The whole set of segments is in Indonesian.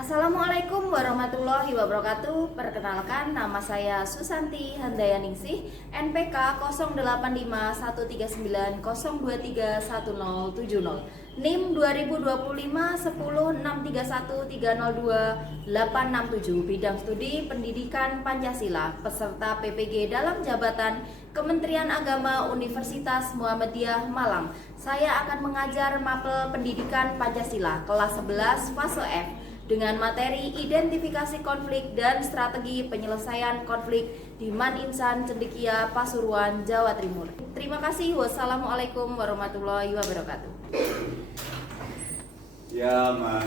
Assalamualaikum warahmatullahi wabarakatuh. Perkenalkan, nama saya Susanti Handayaningsih, NPK 08581390231070, NIM 2025 10631302 bidang studi Pendidikan Pancasila, peserta PPG dalam jabatan Kementerian Agama Universitas Muhammadiyah Malang. Saya akan mengajar mapel Pendidikan Pancasila kelas 11 fase F dengan materi identifikasi konflik dan strategi penyelesaian konflik di Man Insan Cendekia, Pasuruan, Jawa Timur. Terima kasih. Wassalamualaikum warahmatullahi wabarakatuh. Ya, Man.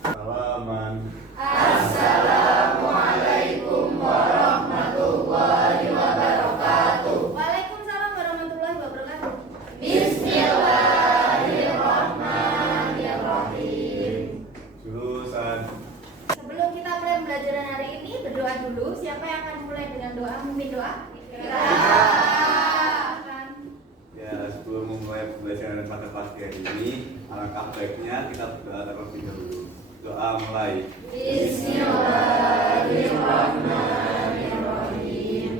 Salaman. Assalamualaikum warahmatullahi wabarakatuh. Waalaikumsalam warahmatullahi wabarakatuh. Bismillahirrahmanirrahim. Jurusan. Sebelum kita mulai pembelajaran hari ini, berdoa dulu. Siapa yang akan mulai dengan doa? Mimpin doa? Ya, sebelum memulai pembelajaran pada pagi hari ini, alangkah baiknya kita berdoa terlebih dahulu. Doa mulai. Bismillahirrahmanirrahim.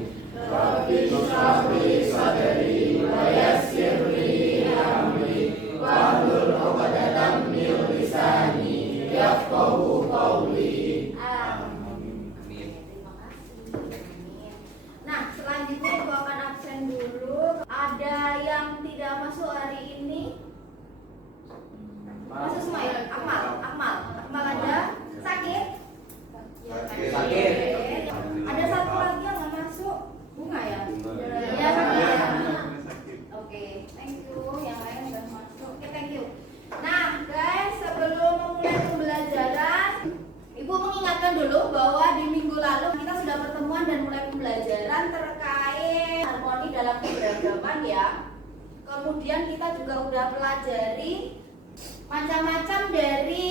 Rabbi shrah li sadri wa yassir li amri wahlul 'uqdatam min lisani yafqahu qawli. Amin. Terima kasih. Amin. Nah, selanjutnya Ibu akan absen dulu. Ada yang tidak masuk hari ini? Masuk semua ya? Akmal ada? Sakit? Sakit. Oke. Ada satu lagi yang nggak masuk? Bunga ya? Ya, Sakit. Oke, thank you. Yang lain udah masuk. Oke, thank you. Nah, guys, sebelum memulai pembelajaran, Ibu mengingatkan dulu bahwa di minggu lalu kita sudah pertemuan dan mulai pembelajaran terkait harmoni dalam keberagaman ya. Kemudian kita juga udah pelajari macam-macam dari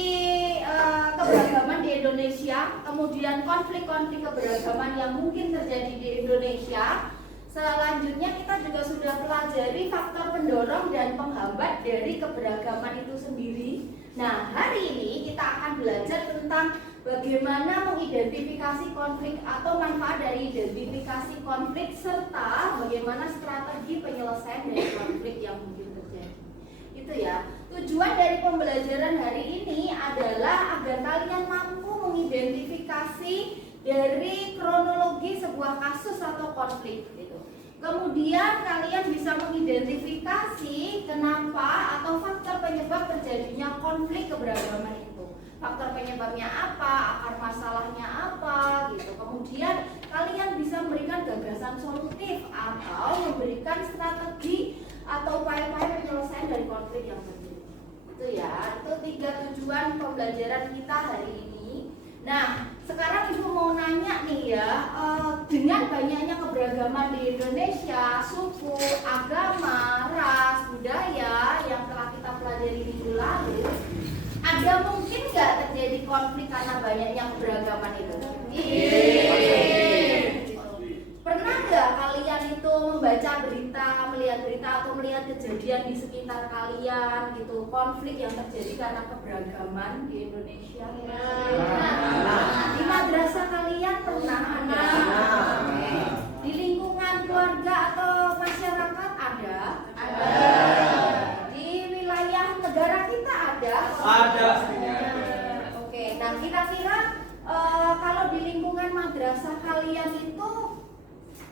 keberagaman di Indonesia, kemudian konflik-konflik keberagaman yang mungkin terjadi di Indonesia. Selanjutnya kita juga sudah pelajari faktor pendorong dan penghambat dari keberagaman itu sendiri. Nah, hari ini kita akan belajar tentang bagaimana mengidentifikasi konflik atau manfaat dari identifikasi konflik serta bagaimana strategi penyelesaian dari konflik yang mungkin terjadi. Itu ya. Tujuan dari pembelajaran hari ini adalah agar kalian mampu mengidentifikasi dari kronologi sebuah kasus atau konflik gitu. Kemudian kalian bisa mengidentifikasi kenapa atau faktor penyebab terjadinya konflik keberagaman itu. Faktor penyebabnya apa, akar masalahnya apa gitu. Kemudian kalian bisa memberikan gagasan solutif atau memberikan strategi atau upaya-upaya penyelesaian dari konflik yang terjadi. Itu ya, itu 3 tujuan pembelajaran kita hari ini. Nah, sekarang Ibu mau nanya nih ya, dengan banyaknya keberagaman di Indonesia, suku, agama, ras, budaya yang telah kita pelajari minggu lalu, ada mungkin nggak terjadi konflik karena banyaknya keberagaman itu? Pernah nggak kalian itu membaca berita, melihat berita atau melihat kejadian di sekitar kalian gitu, konflik yang terjadi karena keberagaman di Indonesia? Di madrasah kalian pernah ada? Di lingkungan keluarga atau masyarakat ada? Di wilayah negara kita ada? Oke, nah kira-kira kalau di lingkungan madrasah kalian itu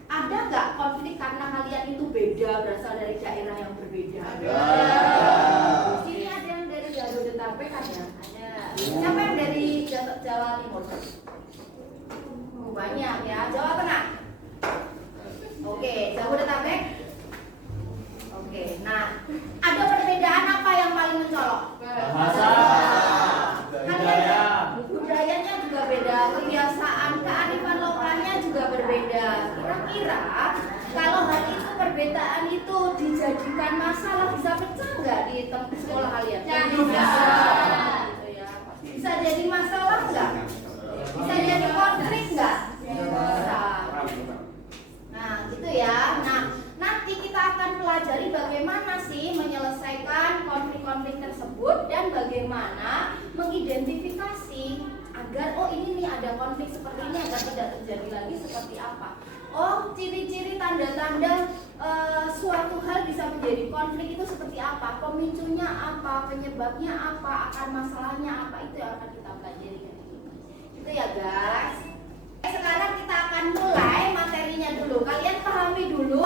ada nggak konflik karena kalian itu beda, berasal dari daerah yang berbeda? Di sini ada yang dari Jabodetabek ada? Siapa yang dari Jawa Timur? Banyak ya. Jawa Tengah? Oke, Jabodetabek? Oke, nah ada perbedaan apa yang paling mencolok? Bahasa, budayanya juga beda, kebiasaan, kearifan lokalnya juga berbeda. Kira-kira kalau hal itu perbedaan itu dijadikan masalah, bisa pecah nggak di sekolah kalian? Bisa. Bisa jadi masalah nggak? Bisa jadi konflik nggak? Bisa. Nah, gitu ya. Nah, nanti kita akan pelajari bagaimana sih menyelesaikan konflik-konflik tersebut dan bagaimana bagaimana mengidentifikasi agar ini nih ada konflik seperti ini agar tidak terjadi lagi seperti apa. Ciri-ciri tanda-tanda suatu hal bisa menjadi konflik itu seperti apa, pemicunya apa, penyebabnya apa, akar masalahnya apa, itu yang akan kita pelajari hari ini. Itu ya guys. Sekarang kita akan mulai materinya dulu. Kalian pahami dulu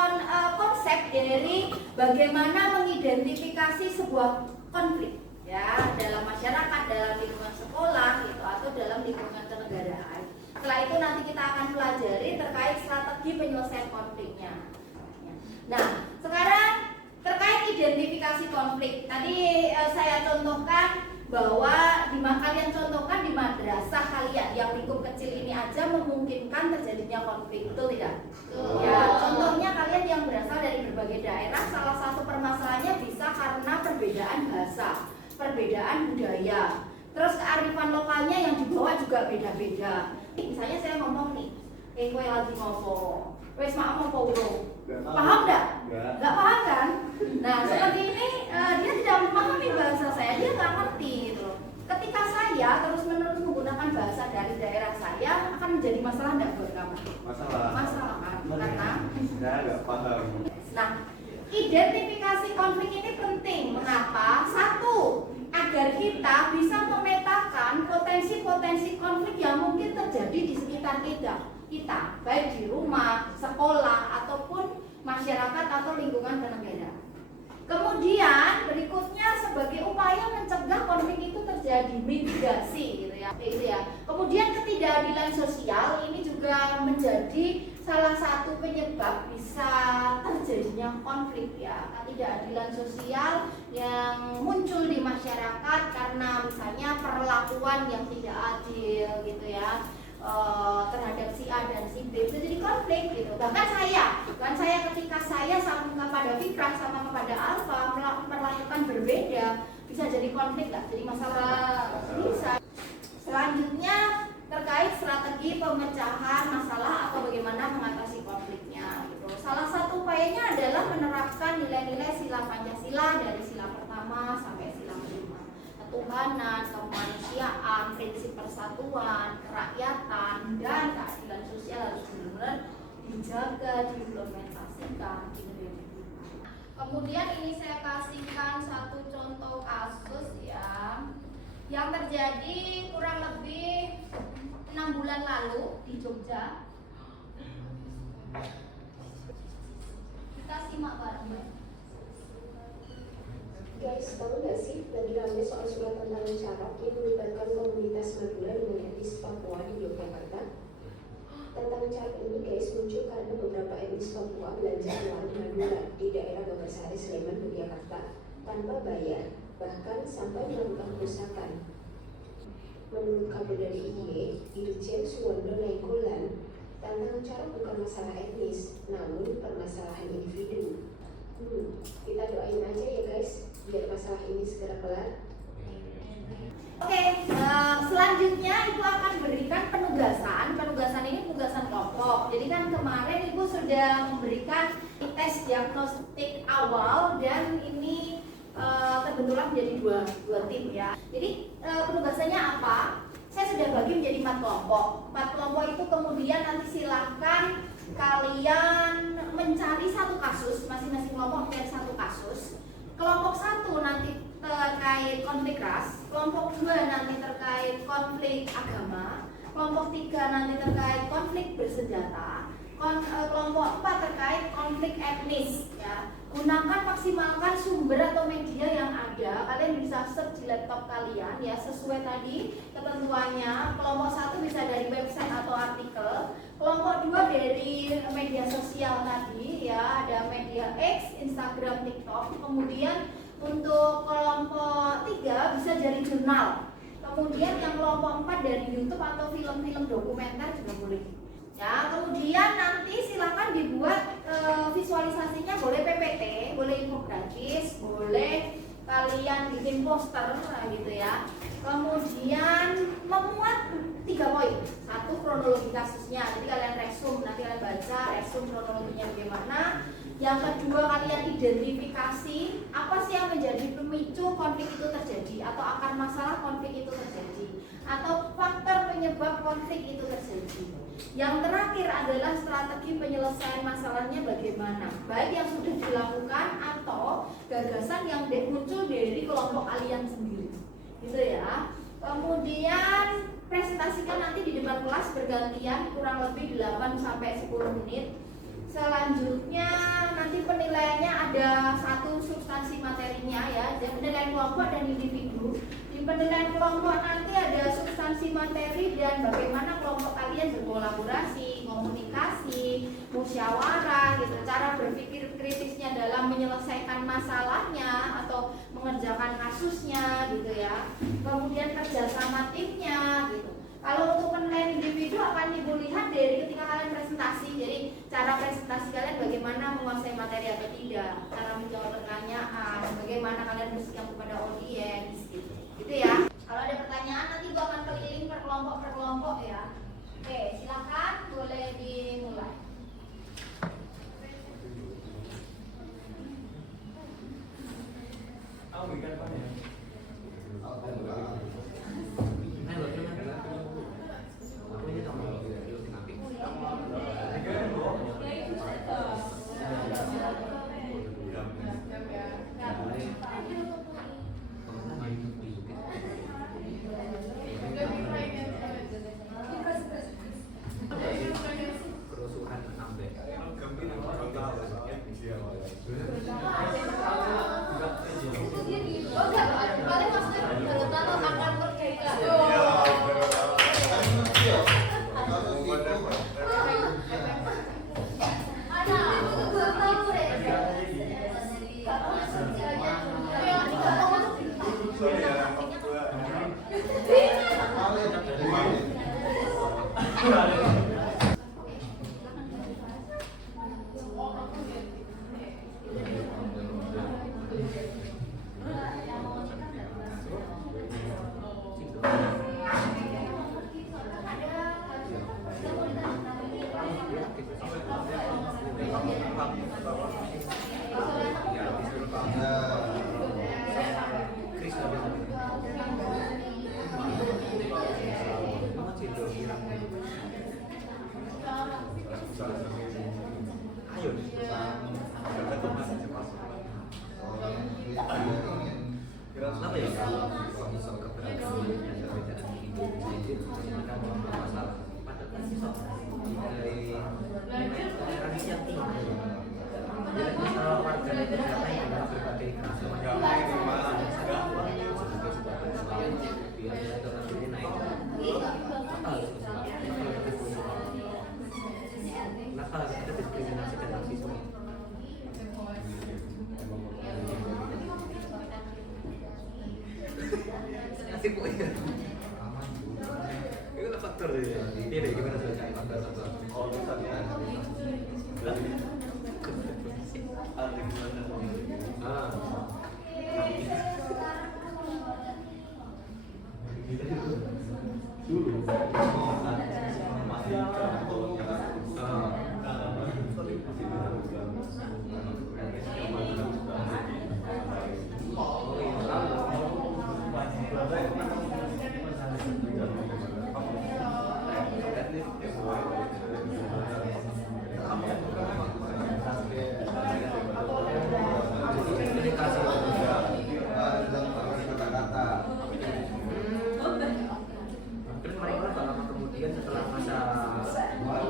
konsep dari bagaimana mengidentifikasi sebuah konflik ya dalam masyarakat, dalam lingkungan sekolah gitu, atau dalam lingkungan kenegaraan. Setelah itu nanti kita akan pelajari terkait strategi penyelesaian konfliknya. Nah, sekarang terkait identifikasi konflik. Tadi saya contohkan bahwa kalian contohkan di madrasah kalian yang lingkup kecil ini aja memungkinkan terjadinya konflik, betul tidak? Ya, contohnya kalian yang berasal dari berbagai daerah, salah satu permasalahannya bisa karena perbedaan bahasa, perbedaan budaya, terus kearifan lokalnya yang dibawa juga beda-beda. Misalnya saya ngomong nih, kowe lagi ngopo, wes maaf ngopo urung, paham nggak? Nggak paham kan? Nah seperti ini dia tidak memahami bahasa saya, dia nggak ngerti gitu loh. Ketika saya terus-menerus menggunakan bahasa dari daerah saya, akan menjadi masalah nggak buat kamu? Masalah kan? Karena saya nggak paham. Nah, identifikasi konflik ini penting. Mengapa? Satu, agar kita bisa memetakan potensi-potensi konflik yang mungkin terjadi di sekitar kita, baik di rumah, sekolah, ataupun masyarakat atau lingkungan kenegaraan. Kemudian berikutnya sebagai upaya mencegah konflik itu terjadi, mitigasi gitu ya. Kemudian ketidakadilan sosial ini juga menjadi salah satu penyebab bisa terjadinya konflik ya. Ketidakadilan sosial yang muncul di masyarakat karena misalnya perlakuan yang tidak adil gitu ya. Terhadap si A dan si B bisa jadi konflik gitu. Bahkan saya ketika saya sama kepada Fikrah sama kepada Alfa melakukan berbeda bisa jadi konflik lah, jadi masalah bisa. Selanjutnya terkait strategi pemecahan masalah atau bagaimana mengatasi konfliknya gitu. Salah satu upayanya adalah menerapkan nilai-nilai sila Pancasila dari sila pertama sampai sila kelima. Ketuhanan, kemanusiaan, prinsip persatuan, kerakyatan, dan keadilan sosial harus benar-benar dijaga, diimplementasikan di negeri kita. Kemudian ini saya kasihkan satu contoh kasus ya, yang terjadi kurang lebih 6 bulan lalu di Jogja. Kita simak bareng. Guys, tahu nggak sih lagi rame soal surat tentang syarat yang melibatkan komunitas Madura dengan etnis Papua di Yogyakarta? Tentang syarat ini guys muncul karena beberapa etnis Papua belanja uang Madura di daerah Bagasari, Sleman, Yogyakarta tanpa bayar, bahkan sampai melakukan kerusakan. Menurut kabar dari IY, Irjen Suwondo Nainggolan, tantangan syarat bukan masalah etnis, namun permasalahan individu. Kita doain aja ya guys, biar masalah ini segera kelar. Oke, selanjutnya Ibu akan berikan penugasan. Penugasan ini penugasan kelompok. Jadi kan kemarin Ibu sudah memberikan tes diagnostik awal dan ini terbentuklah menjadi dua tim ya. Jadi penugasannya apa? Saya sudah bagi menjadi 4 kelompok. 4 kelompok itu kemudian nanti silahkan kalian mencari satu kasus, masing-masing kelompok mencari satu kasus. Kelompok 1 nanti terkait konflik ras, kelompok 2 nanti terkait konflik agama, kelompok 3 nanti terkait konflik bersenjata, kelompok 4 terkait konflik etnis ya. Gunakan maksimalkan sumber atau media yang ada. Kalian bisa search di laptop kalian ya, sesuai tadi ketentuannya. Kelompok 1 bisa dari website atau artikel, kelompok 2 dari media sosial tadi ya, ada media X, Instagram, TikTok. Kemudian untuk kelompok 3 bisa dari jurnal. Kemudian yang kelompok 4 dari YouTube atau film-film dokumenter juga boleh. Ya, kemudian nanti silakan dibuat visualisasinya, boleh PPT, boleh infografis, boleh kalian bikin poster gitu ya. Kemudian memuat 3 poin. 1 kronologi kasusnya, jadi kalian resum, nanti kalian baca resum kronologinya bagaimana. Yang kedua, kalian identifikasi apa sih yang menjadi pemicu konflik itu terjadi, atau akar masalah konflik itu terjadi, atau faktor penyebab konflik itu terjadi. Yang terakhir adalah strategi penyelesaian masalahnya bagaimana, baik yang sudah dilakukan atau gagasan yang muncul dari kelompok kalian sendiri, gitu ya. Kemudian presentasikan nanti di depan kelas bergantian kurang lebih 8-10 menit. Selanjutnya nanti penilaiannya ada satu substansi materinya ya, penilaian kelompok dan individu. Di penilaian kelompok nanti ada substansi materi dan bagaimana kelompok kalian berkolaborasi, komunikasi, musyawarah gitu, cara berpikir kritisnya dalam menyelesaikan masalahnya atau mengerjakan kasusnya gitu ya. Kemudian kerjasama timnya gitu. Kalau untuk penilaian individu akan ibu lihat dari ketika kalian presentasi. Jadi cara presentasi kalian bagaimana menguasai materi atau tidak, cara menjawab pertanyaan, bagaimana kalian bersikap kepada audiens gitu ya. Kalau ada pertanyaan nanti ibu akan keliling per kelompok ya. Oke, silakan boleh dimulai. Itu faktor ya. Ini deh gimana selesai faktor. Oh, misalnya dulu setelah masa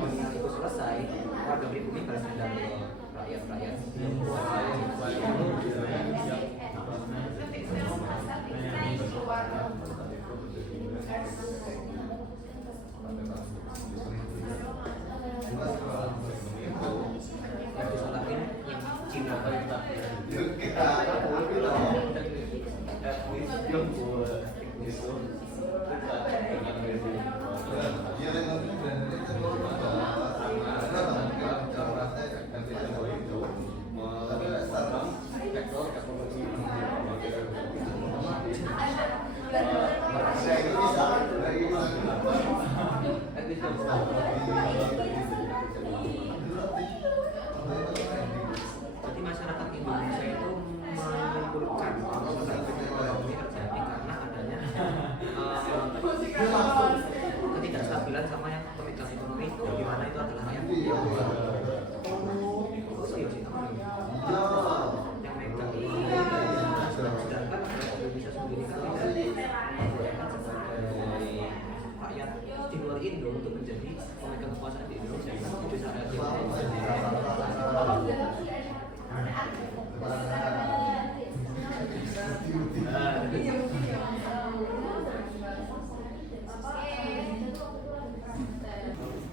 itu selesai, warga pribumi balas dendam ke rakyat-rakyat. Yang disalahin yang Cina sebagai rakyat di luar Indo untuk menjadi pemegang kekuasaan di Indonesia itu bisa ada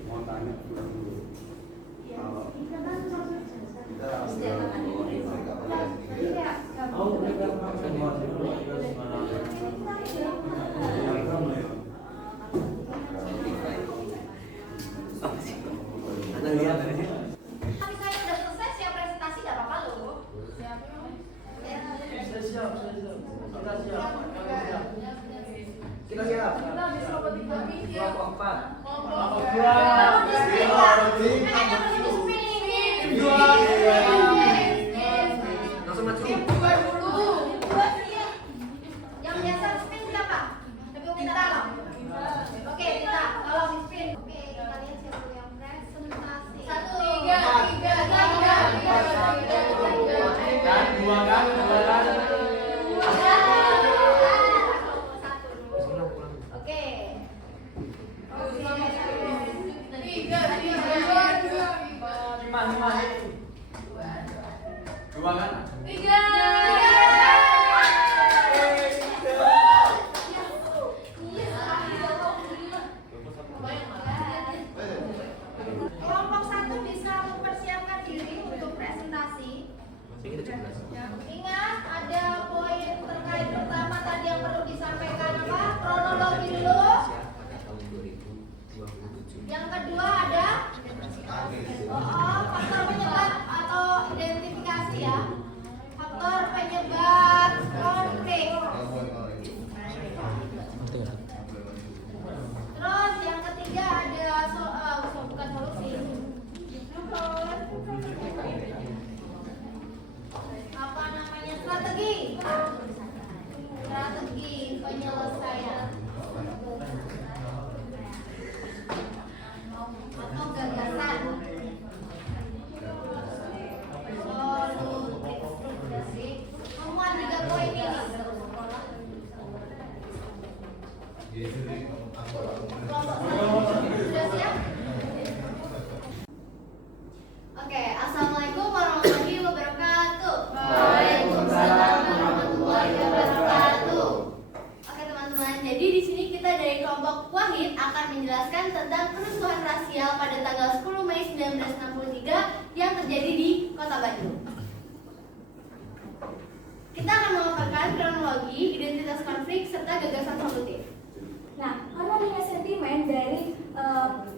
Mau tanya dulu. Kalau kita langsung Tapi saya udah selesai siap presentasi, gak apa-apa loh. Siap. Kita siap. Kelompok 4. Langsung maju. Yang biasa spin siapa? Tapi kita loh. Oke, kita tolong di spin. Oke, kita lihat siapa yang presentasi. 1, dua kan? 3. Kelompok 1 bisa mempersiapkan diri untuk presentasi. Ingat, ada poin terkait pertama tadi yang perlu disampaikan apa? Kronologi dulu. Yang kedua ada faktor penyebab atau identifikasi ya. Faktor penyebab konflik. Terus yang ketiga ada bukan solusi. Apa namanya? Strategi penyelesaian atau gagasan. Solusi. Temuan 3 poin ini. Sudah siap? Oke, assalamualaikum warahmatullahi wabarakatuh. Waalaikumsalam warahmatullahi wabarakatuh. Oke teman-teman, jadi di sini kita dari kelompok Wahid akan menjelaskan tentang kerusuhan rasial pada tanggal 10 Mei 1963 yang terjadi di Kota Bandung. Kita akan memaparkan kronologi, identitas konflik, serta gagasan solutif. Nah, karena adanya sentimen dari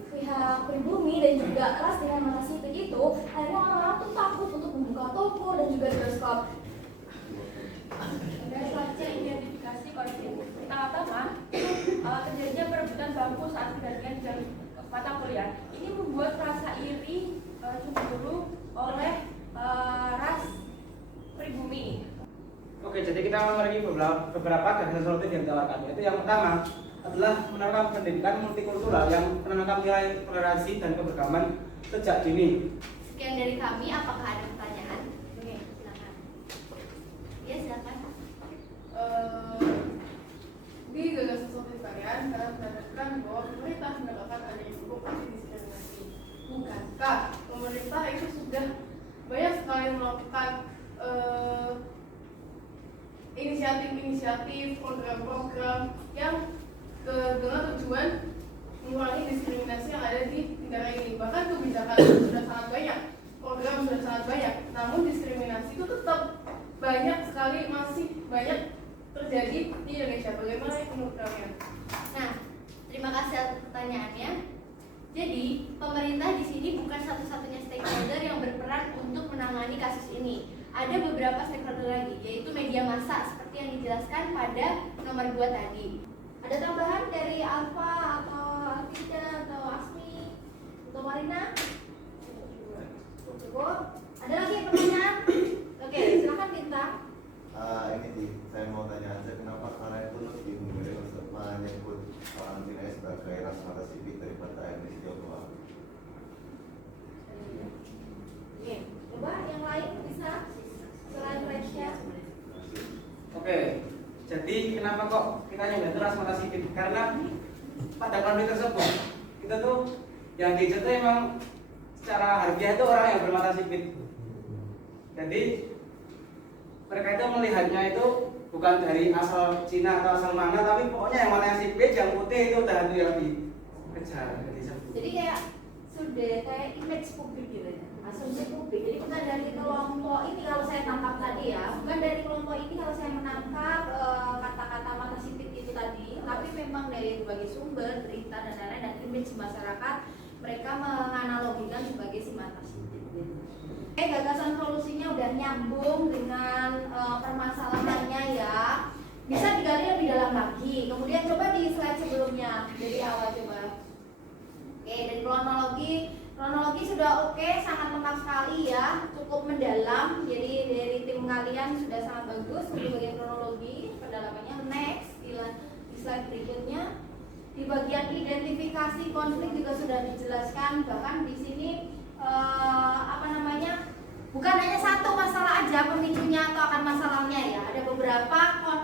pihak pribumi dan juga keras dengan masa sipil itu, akhirnya orang-orang tuh takut untuk membuka toko dan juga bioskop. Pasca identifikasi konflik. Pertama-tama, terjadinya perebutan bangku saat pergantian jam mata kuliah. Ini membuat rasa iri, cemburu oleh ras pribumi. Oke, jadi kita memiliki beberapa gagasan solutif yang ditawarkan. Yaitu yang pertama adalah menanamkan pendidikan multikultural yang menanamkan nilai toleransi dan keberagaman sejak dini. Sekian dari kami, apakah ada pertanyaan? Oke, silakan. Ya, silakan. Di gagasan solutif kalian menandakan bahwa pemerintah menegakkan adanya hukum anti diskriminasi. Bukankah pemerintah itu sudah banyak sekali melakukan inisiatif-inisiatif, program-program yang dengan tujuan mengurangi diskriminasi yang ada di negara ini. Bahkan kebijakan sudah sangat banyak, program sudah sangat banyak, namun diskriminasi itu tetap banyak sekali, masih banyak terjadi di Indonesia. Bagaimana menurut kalian? Nah, terima kasih atas pertanyaannya. Jadi, pemerintah di sini bukan satu-satunya stakeholder yang berperan untuk menangani kasus ini. Ada beberapa stakeholder lagi, yaitu media massa seperti yang dijelaskan pada nomor 2 tadi. Ada tambahan dari Alfa atau Alvida atau Asmi atau Marina? Cukup? Ada lagi pertanyaan? Oke, silakan Tinta. Ini saya mau tanya aja kenapa karena itu lebih memilih untuk menyebut orang Cina sebagai ras spesifik daripada etnis Tionghoa. Oke, coba yang lain bisa selain Malaysia. Oke, jadi kenapa kenapa kok kita nyebut ras mata sipit? Karena pada konflik tersebut kita tuh yang diincar tuh emang secara harfiah itu orang yang bermata sipit. Jadi mereka itu melihatnya itu bukan dari asal Cina atau asal mana, tapi pokoknya yang matanya sipit, yang putih itu udah hantu yang dikejar. Jadi kayak sudah kayak image publik gitu ya, asumsi publik. Jadi bukan dari kelompok ini kalau saya tangkap tadi ya, bukan dari kelompok ini kalau saya menangkap kata-kata mata sipit itu tadi, tapi memang dari berbagai sumber berita dan lain-lain dan image masyarakat mereka menganalogikan sebagai si mata sipit. Gitu. Gagasan solusinya udah nyambung dengan permasalahannya ya. Bisa digali lebih dalam lagi. Kemudian coba di slide sebelumnya dari awal coba. Oke, dari kronologi sudah oke, sangat lengkap sekali ya, cukup mendalam. Jadi dari tim kalian sudah sangat bagus di bagian kronologi, pendalamannya. Next, di slide berikutnya. Di bagian identifikasi konflik juga sudah dijelaskan, bahkan di sini bukan hanya satu masalah aja pemicunya atau akar masalahnya ya, ada beberapa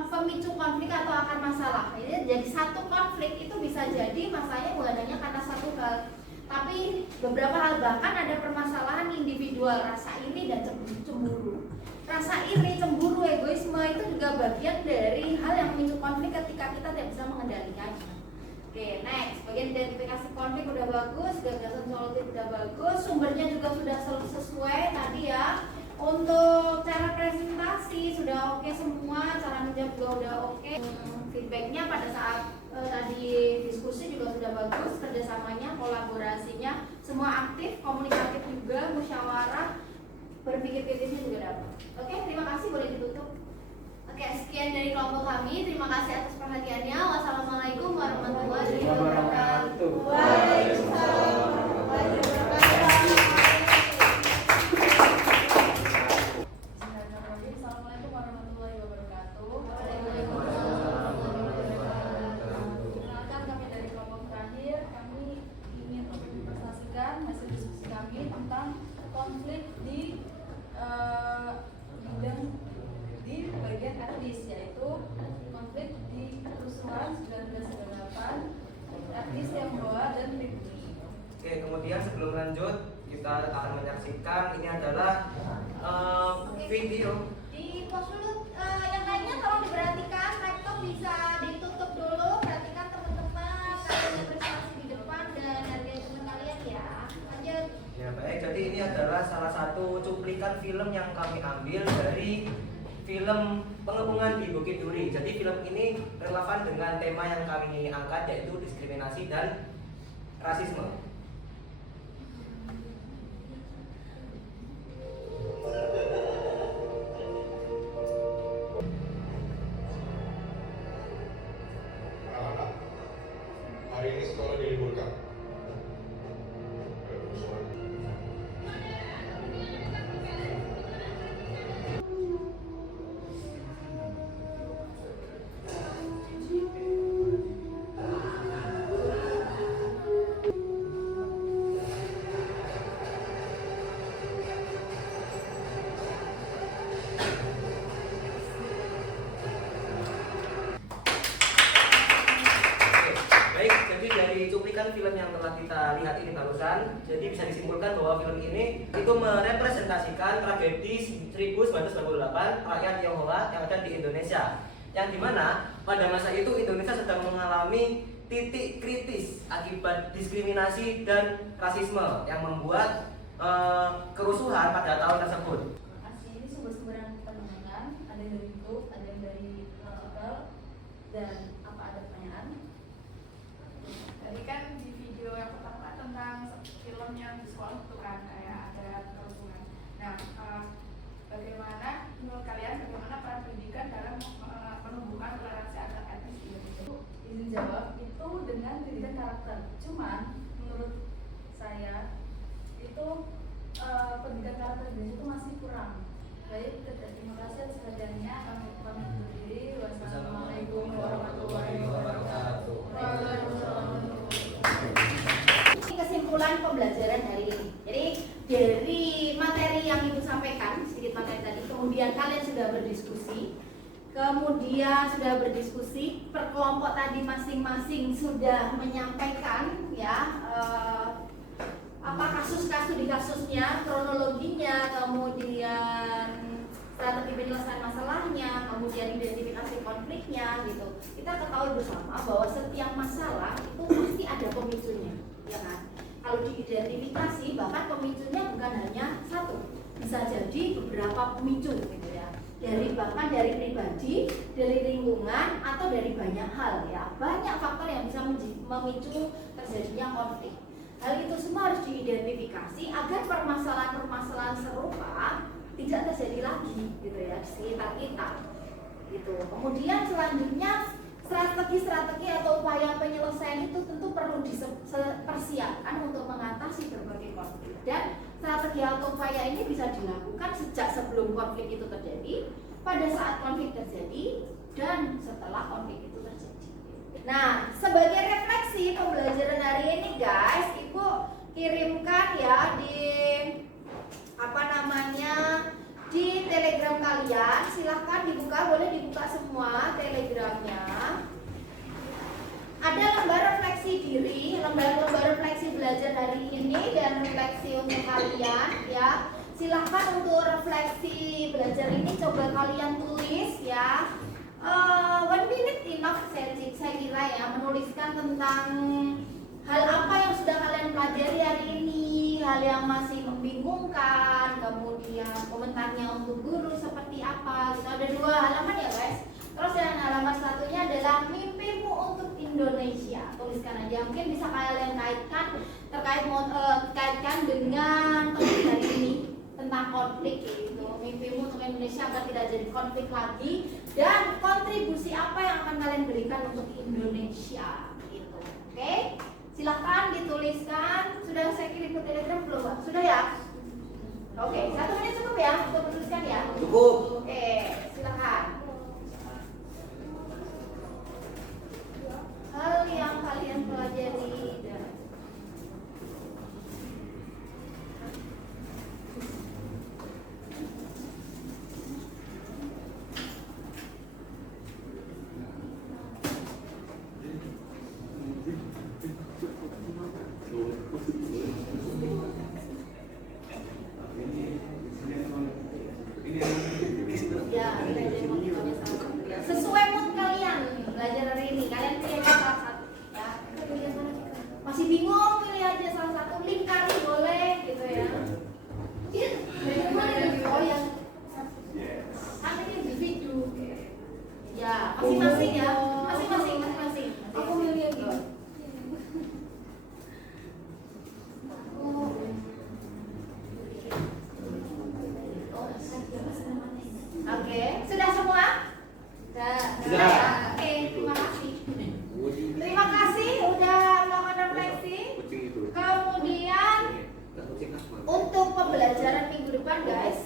pemicu konflik atau akar masalah. Jadi satu konflik itu bisa jadi masalahnya bukan hanya karena satu hal, tapi beberapa hal, bahkan ada permasalahan individual, rasa iri dan cemburu. Rasa iri, cemburu, egoisme itu juga bagian dari hal yang memicu konflik ketika kita tidak bisa mengendalikannya. Oke, next, bagian identifikasi konflik udah bagus, gagasan solutif udah bagus, sumbernya juga sudah sesuai tadi ya. Untuk cara presentasi sudah oke semua, cara menjawab juga udah oke. Feedbacknya pada saat tadi diskusi juga sudah bagus, kerjasamanya, kolaborasinya semua aktif, komunikatif juga, musyawarah, berpikir kritisnya juga dapat. Oke, terima kasih, boleh ditutup. Oke, sekian dari kelompok kami. Terima kasih atas perhatiannya. Wassalamualaikum warahmatullahi wabarakatuh. Waalaikumsalam warahmatullahi wabarakatuh. Assalamualaikum warahmatullahi wabarakatuh. Perkenalkan, kami dari kelompok terakhir. Kami ingin mempresentasikan hasil diskusi kami tentang konflik di bidang di bagian etnis, yaitu konflik di kerusuhan 1998, etnis Tionghoa dan pribumi. Oke, kemudian sebelum lanjut kita akan menyaksikan ini adalah video. Di pos dulu, yang lainnya tolong diperhatikan, laptop bisa ditutup dulu, perhatikan teman-teman, kalian yang berinteraksi di depan dan hargai teman kalian ya. Lanjut. Ya baik, jadi ini adalah salah satu cuplikan film yang kami ambil dari film Pengepungan di Bukit Duri. Jadi film ini relevan dengan tema yang kami angkat, yaitu diskriminasi dan rasisme. Anak-anak, hari ini sekolah diliburkan. Film yang telah kita lihat ini barusan, jadi bisa disimpulkan bahwa film ini itu merepresentasikan tragedi 1998 rakyat Tionghoa yang ada di Indonesia, yang dimana pada masa itu Indonesia sedang mengalami titik kritis akibat diskriminasi dan rasisme yang membuat kerusuhan pada tahun tersebut. Ini sumber-sumber yang pendengaran, ada yang dari YouTube, ada yang dari hotel, dan apa ada pertanyaan? Tadi kan di video yang pertama tentang film yang di sekolah itu kan kayak ada kerusuhan. Nah, bagaimana menurut kalian bagaimana peran pendidikan dalam menumbuhkan toleransi antar etnis di Indonesia? Izin jawab, itu dengan pendidikan karakter. Cuman menurut saya itu pendidikan karakter di Indonesia itu masih kurang. Baik, terima kasih atas perhatiannya. Kami pamit undur diri. Wassalamualaikum warahmatullahi wabarakatuh. Ini kesimpulan pembelajaran hari ini. Jadi dari materi yang Ibu sampaikan, sedikit materi tadi, kemudian kalian sudah berdiskusi. kemudian sudah berdiskusi, per kelompok tadi masing-masing sudah menyampaikan ya apa kasus-kasus di kasusnya, kronologinya, kemudian strategi penyelesaian masalahnya, kemudian identifikasi konfliknya gitu. Kita ketahui bersama bahwa setiap masalah itu pasti ada pemicunya, ya kan? Kalau diidentifikasi bahkan pemicunya bukan hanya satu, bisa jadi beberapa pemicu gitu ya. Bahkan dari pribadi, dari lingkungan atau dari banyak hal ya. Banyak faktor yang bisa memicu terjadinya konflik. Hal itu semua harus diidentifikasi agar permasalahan-permasalahan serupa tidak terjadi lagi gitu ya di sekitar kita gitu. Kemudian selanjutnya strategi-strategi atau upaya penyelesaian itu tentu perlu dipersiapkan untuk mengatasi berbagai konflik, dan strategi atau upaya ini bisa dilakukan sejak sebelum konflik itu terjadi, pada saat konflik terjadi, dan setelah konflik itu terjadi. Nah, sebagai refleksi pembelajaran hari ini guys, Ibu kirimkan ya di di Telegram kalian. Silahkan dibuka, boleh dibuka semua Telegramnya. Ada lembar refleksi diri, lembar refleksi belajar hari ini dan refleksi untuk kalian ya. Silahkan untuk refleksi belajar ini coba kalian tulis ya. 1 minute enough saya kira ya, menuliskan tentang hal apa yang sudah kalian pelajari hari ini, hal yang masih membingungkan, kemudian komentarnya untuk guru seperti apa gitu. Ada 2 halaman ya guys. Terus yang halaman satunya adalah mimpimu untuk Indonesia. Tuliskan aja, mungkin bisa kalian kaitkan dengan topik hari ini tentang konflik gitu. Mimpimu untuk Indonesia agar tidak jadi konflik lagi, dan kontribusi apa yang akan kalian berikan untuk Indonesia gitu. Oke? Silahkan dituliskan. Sudah saya kirim ke Telegram belum, Pak? Sudah ya? Oke, 1 menit cukup ya untuk menuliskan ya? Cukup. Oke, silahkan. Hal yang kalian pelajari dan sesuai mood kalian belajar hari ini. Kalian pilih aja salah satu ya. Masih bingung, pilih aja salah satu, lingkari boleh gitu ya. Oh yang kan ini individu ya, masing-masing ya, masing-masing. Aku milih yang gitu. Oke, sudah semua? Sudah ya? Oke, terima kasih. Terima kasih udah melakukan refleksi. Kemudian untuk pembelajaran minggu depan guys,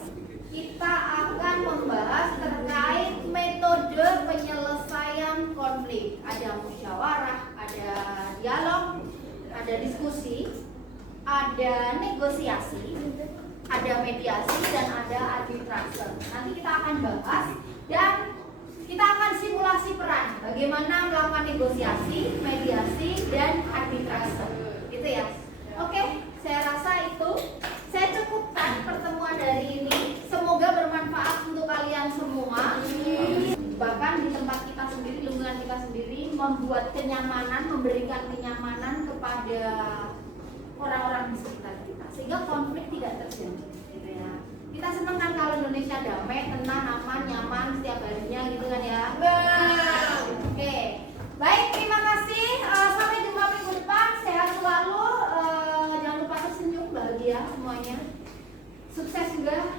kita akan membahas terkait metode penyelesaian konflik. Ada musyawarah, ada dialog, ada diskusi, ada negosiasi, ada mediasi, dan ada arbitrase. Nanti kita akan bahas dan kita akan simulasi peran bagaimana melakukan negosiasi, mediasi, dan arbitrase. Gitu ya. Oke, saya rasa itu saya cukupkan pertemuan hari ini. Semoga bermanfaat untuk kalian semua. Bahkan di tempat kita sendiri, lingkungan kita sendiri, membuat kenyamanan, memberikan kenyamanan kepada orang-orang di sekitar kita, sehingga konflik tidak terjadi gitu ya. Kita senang kan kalau Indonesia damai, tenang, aman, nyaman setiap harinya gitu kan ya. Oke. Baik, terima kasih. Sampai jumpa minggu depan. Sehat selalu. Jangan lupa tersenyum, bahagia semuanya. Sukses juga.